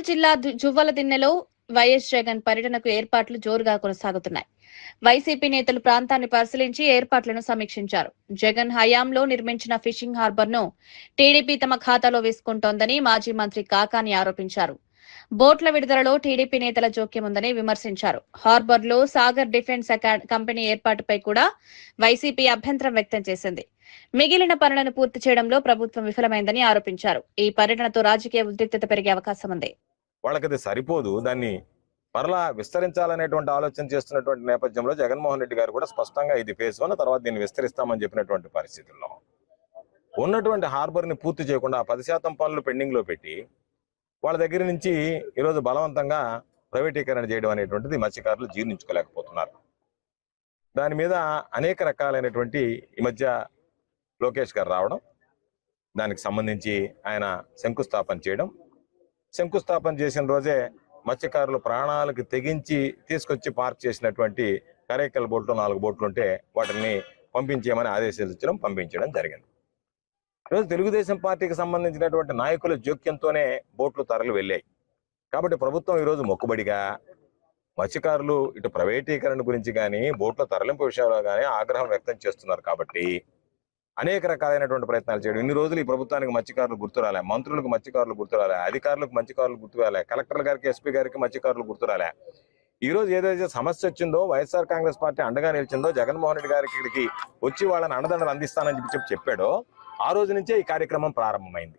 గుంటూరు జిల్లా జువ్వలదిన్నెలో వైఎస్ జగన్ పర్యటనకు ఏర్పాట్లు జోరుగా కొనసాగుతున్నాయి. వైసీపీ నేతలు ప్రాంతాన్ని పరిశీలించి ఏర్పాట్లను సమీక్షించారు. జగన్ హయాంలో నిర్మించిన ఫిషింగ్ హార్బర్ను టీడీపీ తమ ఖాతాలో వేసుకుంటోందని మాజీ మంత్రి కాకాని ఆరోపించారు. బోట్ల విడుదలలో టీడీపీ నేతల జోక్యం ఉందని విమర్శించారు. హార్బర్లో సాగర్ డిఫెన్స్ కంపెనీ ఏర్పాటుపై కూడా వైసీపీ అభ్యంతరం వ్యక్తం చేసింది. మిగిలిన పనులను పూర్తి చేయడంలో ప్రభుత్వం విఫలమైందని ఆరోపించారు. ఈ పర్యటనతో రాజకీయ ఉద్రిక్తత పెరిగే అవకాశం ఉంది. వాళ్ళకది సరిపోదు, దాన్ని మరలా విస్తరించాలనేటువంటి ఆలోచన చేస్తున్నటువంటి నేపథ్యంలో జగన్మోహన్ రెడ్డి గారు కూడా స్పష్టంగా ఇది ఫేజ్ 1, తర్వాత దీన్ని విస్తరిస్తామని చెప్పినటువంటి పరిస్థితుల్లో ఉన్నటువంటి హార్బర్ ని పూర్తి చేయకుండా 10% పనులు పెండింగ్ లో పెట్టి వాళ్ళ దగ్గర నుంచి ఈరోజు బలవంతంగా ప్రైవేటీకరణ చేయడం అనేటువంటిది మత్స్యకారులు జీర్ణించుకోలేకపోతున్నారు. దాని మీద అనేక రకాలైనటువంటి ఈ మధ్య లోకేష్ గారు రావడం, దానికి సంబంధించి ఆయన శంకుస్థాపన చేయడం, శంకుస్థాపన చేసిన రోజే మత్స్యకారులు ప్రాణాలకు తెగించి తీసుకొచ్చి పార్క్ చేసినటువంటి కరైకల్ బోట్లు 4 బోట్లు ఉంటే వాటిని పంపించేయమని ఆదేశాలు ఇచ్చడం, పంపించడం జరిగింది. ఈరోజు తెలుగుదేశం పార్టీకి సంబంధించినటువంటి నాయకుల జోక్యంతోనే బోట్లు తరలి వెళ్ళాయి. కాబట్టి ప్రభుత్వం ఈరోజు మొక్కుబడిగా మత్స్యకారులు ఇటు ప్రైవేటీకరణ గురించి కానీ బోట్ల తరలింపు విషయంలో కానీ ఆగ్రహం వ్యక్తం చేస్తున్నారు. కాబట్టి అనేక రకాలైనటువంటి ప్రయత్నాలు చేయడం. ఇన్ని రోజులు ఈ ప్రభుత్వానికి మత్స్యకారులు గుర్తురాలే, మంత్రులకు మత్స్యకారులు గుర్తురాలే, అధికారులకు మత్స్యకారులు గుర్తురాలే, కలెక్టర్ గారికి, ఎస్పీ గారికి మత్స్యకారులు గుర్తురాలే. ఈ రోజు ఏదైతే సమస్య వచ్చిందో, వైఎస్ఆర్ కాంగ్రెస్ పార్టీ అండగా నిలిచిందో, జగన్మోహన్ రెడ్డి గారికి ఇక్కడికి వచ్చి వాళ్ళని అండదండలు అందిస్తానని చెప్పాడో, ఆ రోజు నుంచే ఈ కార్యక్రమం ప్రారంభమైంది.